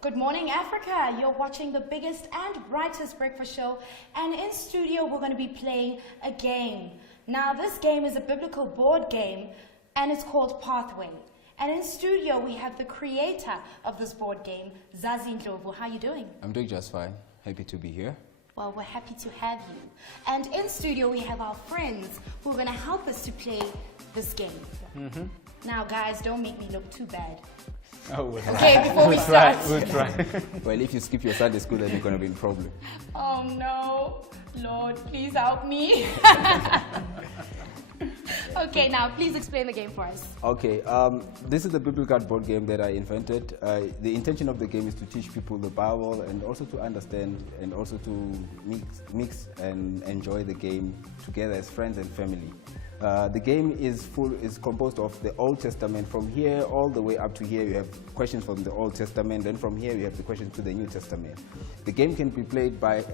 Good morning, Africa. You're watching the biggest and brightest breakfast show, and in studio we're going to be playing a game. Now, this game is a biblical board game, and it's called Pathway. And in studio we have the creator of this board game, Zazi Ndlovu. How are you doing? I'm doing just fine. Happy to be here. Well, we're happy to have you. And in studio we have our friends who are going to help us to play this game. Now, guys, don't make me look too bad. Oh, we'll Okay, before we start. We'll try. Well, if you skip your Sunday school, then you're going to be in problem. Oh no, Lord, please help me. Okay, now please explain the game for us. Okay, this is the biblical board game that I invented. The intention of the game is to teach people the Bible and also to understand and also to mix and enjoy the game together as friends and family. The game is composed of the Old Testament. From here all the way up to here you have questions from the Old Testament, then from here you have the questions to the New Testament. The game can be played by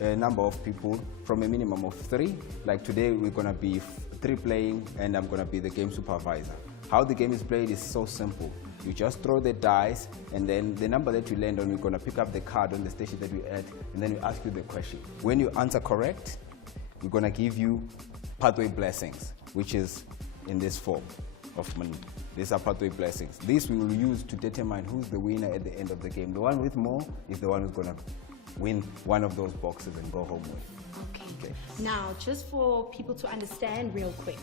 a number of people from a minimum of 3. Like today we're going to be 3 playing and I'm going to be the game supervisor. How the game is played is so simple. You just throw the dice and then the number that you land on, you're going to pick up the card on the station that you're at, and then we ask you the question. When you answer correct, we're going to give you pathway blessings, which is in this form of money. These are pathway blessings. These we will use to determine who's the winner at the end of the game. The one with more is the one who's going to win one of those boxes and go home with. Okay. Now, just for people to understand real quick,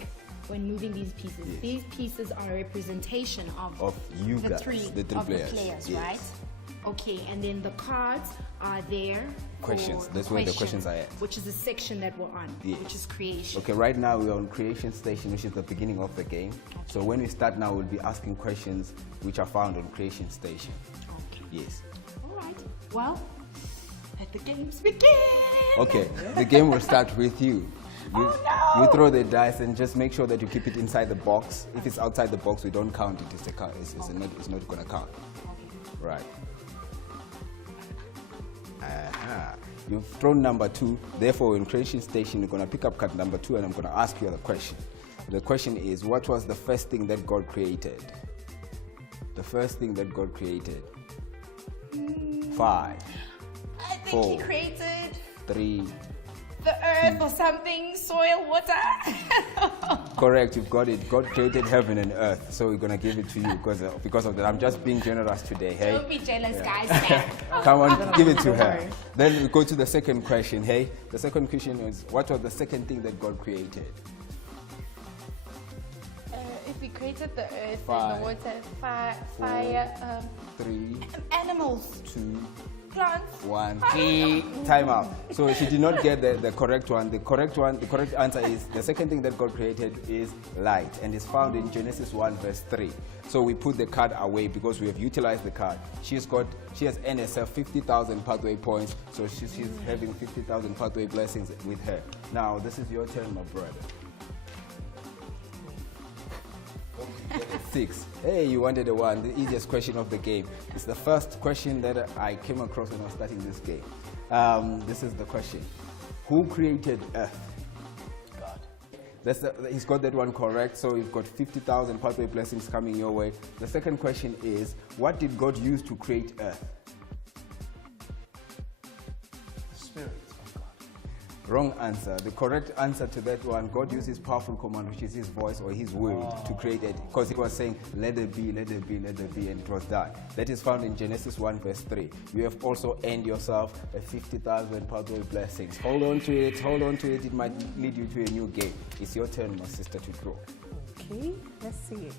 when moving these pieces, these pieces are a representation of you the guys, three the three players, yes. Right? Okay, and then the cards are there. Questions. That's where the questions are at. Which is the section that we're on, which is creation. Okay, right now we're on creation station, which is the beginning of the game. Okay. So when we start now, we'll be asking questions which are found on creation station. Okay. Yes. All right. Well, let the games begin. Okay, the game will start with you. Oh no! You throw the dice and just make sure that you keep it inside the box. If it's outside the box, we don't count it. It's not going to count. Okay. Right. You've thrown number 2, therefore in creation station you're going to pick up card number 2 and I'm going to ask you the question. The question is, what was the first thing that God created? The first thing that God created. 5, I think 4, he created 3, the earth or something, soil, water. Correct, you've got it. God created heaven and earth, so we're going to give it to you because of that. I'm just being generous today, hey? Don't be jealous, guys. Come on, give it to her. Then we go to the second question, hey? The second question is, what was the second thing that God created? If we created the earth 5, and the water, fire, 3, Animals. 2, Plants. 1. Time out. So she did not get the correct one. The correct answer is, the second thing that God created is light, and is found in Genesis 1 verse 3. So we put the card away because we have utilized the card. She has earned herself 50,000 pathway points, so she's having 50,000 pathway blessings with her. Now this is your turn, my brother. 6. Hey, you wanted a 1. The easiest question of the game. It's the first question that I came across when I was starting this game. This is the question. Who created Earth? God. He's got that one correct, so you've got 50,000 pathway blessings coming your way. The second question is, what did God use to create Earth? Wrong answer. The correct answer to that one, God used his powerful command, which is his voice or his word, to create it. Because he was saying, let there be, let there be, let there be, and it was done. That is found in Genesis 1 verse 3. You have also earned yourself a 50,000 pathway blessings. Hold on to it, hold on to it. It might lead you to a new game. It's your turn, my sister, to draw. Okay, let's see.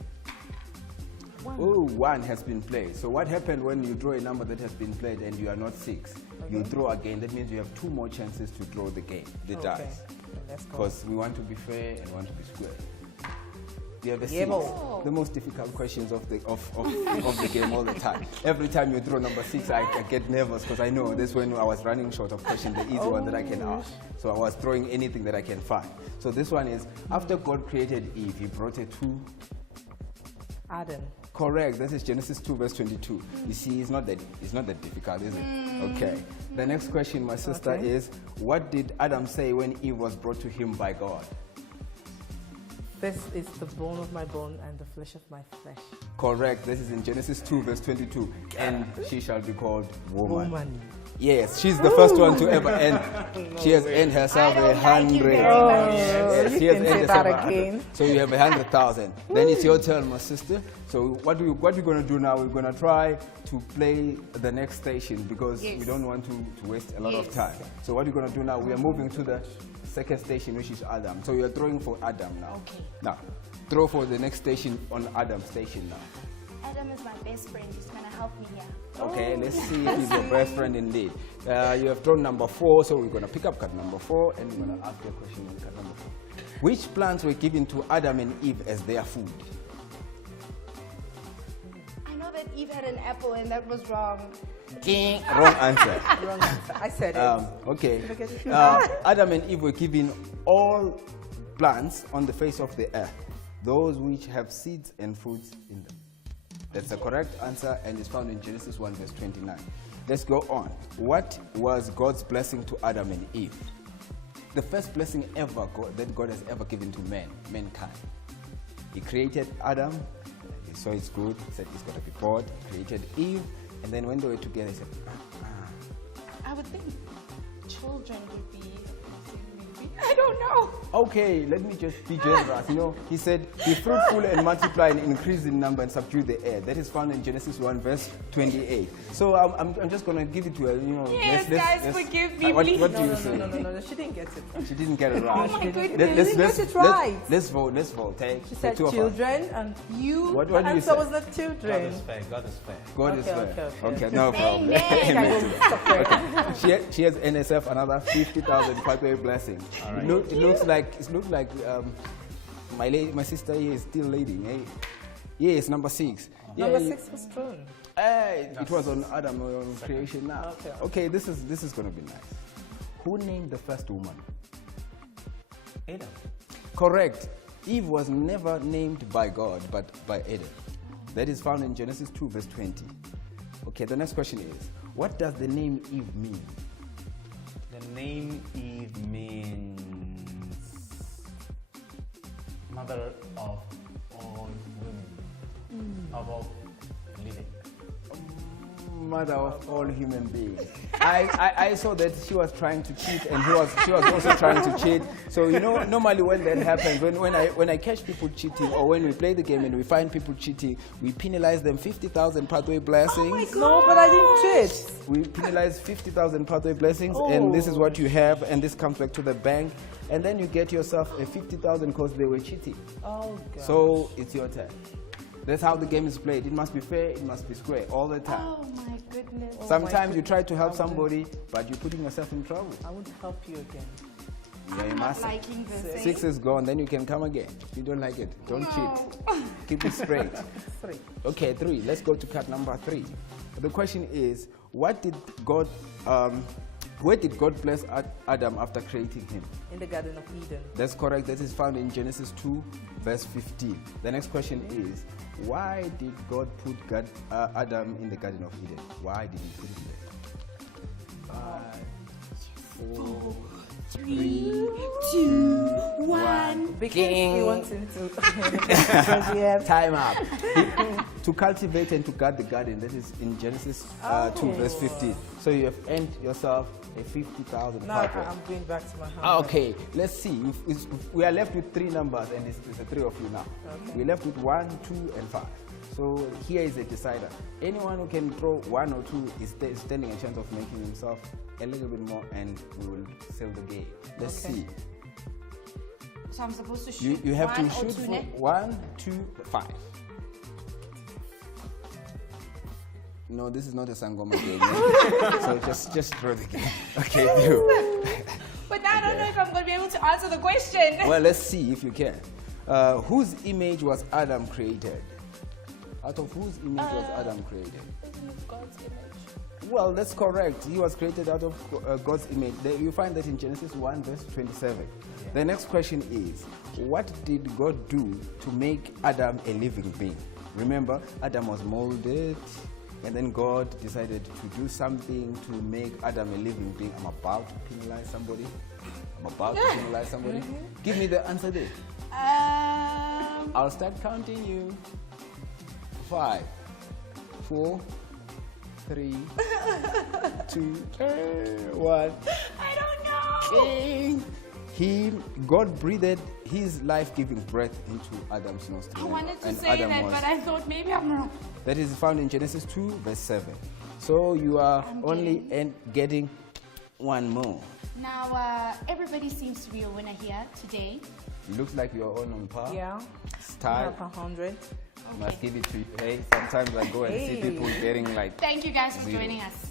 1. Oh, 1 has been played. So what happened when you draw a number that has been played and you are not 6? Okay. You draw again. That means you have 2 more chances to draw the game, the dice. Let's go. Because we want to be fair and want to be square. You have the 6, the most difficult questions of the game all the time. Every time you draw number 6, I get nervous because I know that's when I was running short of questions, the easy one that I can ask. So I was throwing anything that I can find. So this one is, after God created Eve, he brought her to Adam. Correct. This is Genesis 2 verse 22. You see, it's not that difficult, is it? Okay. The next question, my sister, is, what did Adam say when Eve was brought to him by God? This is the bone of my bone and the flesh of my flesh. Correct. This is in Genesis 2, verse 22. And she shall be called woman. Woman. Yes, she's the first one to ever earn. She has earned herself I don't 100. like you very much. Yes, You she has can earned say that herself 100. again. So you have 100,000. Then it's your turn, my sister. So what we're going to do now, we're going to try to play the next station because we don't want to waste a lot of time. So what we're going to do now, we are moving to the second station, which is Adam. So you're throwing for Adam now. Okay. Now, throw for the next station on Adam's station now. Adam is my best friend. He's going to help me here. Okay, let's see if he's your best friend indeed. You have thrown number 4, so we're going to pick up card number 4 and we're going to ask you a question on card number 4. Which plants were given to Adam and Eve as their food? I know that Eve had an apple and that was wrong. Wrong answer. Wrong answer. I said it. Okay. Adam and Eve were given all plants on the face of the earth, those which have seeds and fruits in them. That's the correct answer and is found in Genesis 1 verse 29. Let's go on. What was God's blessing to Adam and Eve? The first blessing ever that God has ever given to mankind. He created Adam, he saw it's good, he said he's got to be bored, he created Eve, and then when they were together he said, I would think children would be maybe. I don't know. okay, let me just be generous. You know, he said, be fruitful and multiply and increase in number and subdue the air. That is found in Genesis 1 verse 28. So I'm just going to give it to her, you know. Yes, guys, forgive me, what please. do you say? No, she didn't get it right. She didn't get it right. Oh my goodness. She didn't get it right. Let's vote. Take She the said two of us. children and you. What the do you answer say? was not children. God is fair. God is Okay, fair. okay. Okay, no problem. Amen. She has earned herself another 50,000 pathway blessing. All right. It looks like my sister here is still leading. Eh? Yes, number 6. Number 6 was thrown. Hey, it was on Adam on creation now. Okay. This is going to be nice. Who named the first woman? Adam. Correct. Eve was never named by God, but by Adam. That is found in Genesis 2, verse 20. Okay, the next question is, what does the name Eve mean? The name Eve means mother of all women, of all living. Mother of all human beings. I saw that she was trying to cheat and she was also trying to cheat. So you know, normally when that happens, when I catch people cheating or when we play the game and we find people cheating, we penalize them 50,000 pathway blessings. No, but I didn't cheat. We penalize 50,000 pathway blessings, and this is what you have, and this comes back to the bank, and then you get yourself a 50,000 because they were cheating. Oh, God. So it's your turn. That's how the game is played. It must be fair, it must be square all the time. Oh my goodness. Sometimes you try to help somebody, but you're putting yourself in trouble. I won't help you again. Yeah, you I'm not must. liking this. 6 is gone, then you can come again. If you don't like it, don't cheat. Keep it straight. 3. Okay, 3. Let's go to card number 3. The question is, where did God bless Adam after creating him? In the Garden of Eden. That's correct. That is found in Genesis 2, verse 15. The next question is, why did God put Adam in the Garden of Eden? Why did he put him there? 5, 4, 3, 2, 1. Because he wants him to. Because he has Time up. To cultivate and to guard the garden. That is in Genesis 2, verse 15. So you have earned yourself a 50,000. Now I'm going back to my house. Okay, let's see. We are left with 3 numbers, and it's the 3 of you now. Okay. We're left with 1, 2, and 5. So here is a decider. Anyone who can throw 1 or 2 is standing a chance of making himself a little bit more, and we will sell the game. Let's see. So I'm supposed to shoot You have to 1 or shoot 2 for next? 1, 2, 5. No, this is not a Sangoma game. So just throw the game. Okay, do. But now I don't know if I'm going to be able to answer the question. Well, let's see if you can. Whose image was Adam created? Out of whose image was Adam created? Isn't it God's image? Well, that's correct. He was created out of God's image. You find that in Genesis 1, verse 27. Yeah. The next question is, what did God do to make Adam a living being? Remember, Adam was molded, and then God decided to do something to make Adam a living being. I'm about to penalize somebody. Give me the answer there. I'll start counting you. 5, 4, 3, 2, 1. I don't know. God breathed his life-giving breath into Adam's nostrils. I wanted to and say Adam that, was- but I thought maybe I'm wrong. That is found in Genesis 2, verse 7. So you are only getting one more. Now, everybody seems to be a winner here today. Looks like you are all on par. Yeah. Style. Up 100. Must give it to you. Hey, sometimes I go and see Hey. people getting like. Thank you guys for Zero. joining us,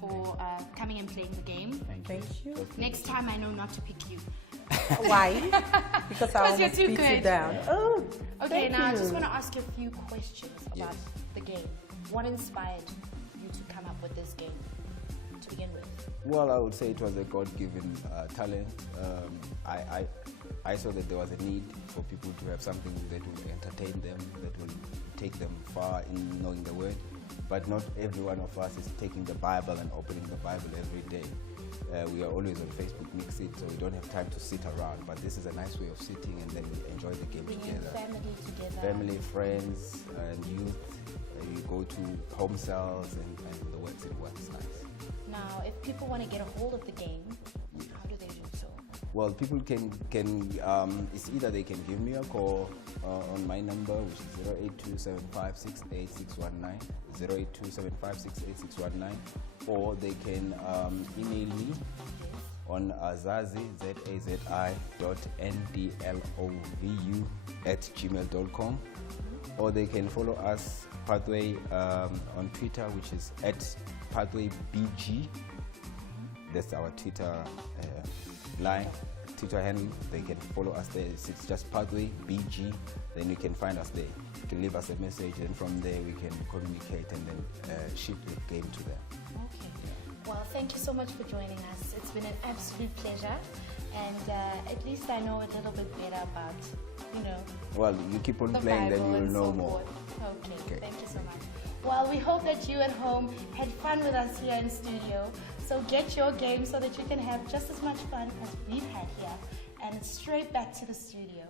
for coming and playing the game. Thank you. Next time I know not to pick you. Why? Because I Because you're almost too beat good. you down. Oh, Okay, thank now I you. just want to ask you a few questions about Yes. the game. What inspired you to come up with this game to begin with? Well, I would say it was a God-given talent. I saw that there was a need for people to have something that will entertain them, that will take them far in knowing the Word. But not every one of us is taking the Bible and opening the Bible every day. We are always on Facebook Mix It, so we don't have time to sit around. But this is a nice way of sitting and then we enjoy the game Bringing together. family together. Family, friends, and youth. You go to home cells and the works. It works nice. Now, if people want to get a hold of the game, how do they do so? Well, people can it's either they can give me a call on my number, which is 08275686619, 08275686619, or they can email me on zazi, zazi.ndlovu@gmail.com, or they can follow us Pathway on Twitter, which is @PathwayBG. That's our Twitter line, Twitter handle. They can follow us there. It's just Pathway BG. Then you can find us there. You can leave us a message, and from there we can communicate and then ship the game to them. Okay. Well, thank you so much for joining us. It's been an absolute pleasure. And at least I know a little bit better about, Well, you keep on the playing, Bible then you will and know so more. forth. Okay, Okay. thank you so much. Well, we hope that you at home had fun with us here in studio. So get your game so that you can have just as much fun as we've had here. And straight back to the studio.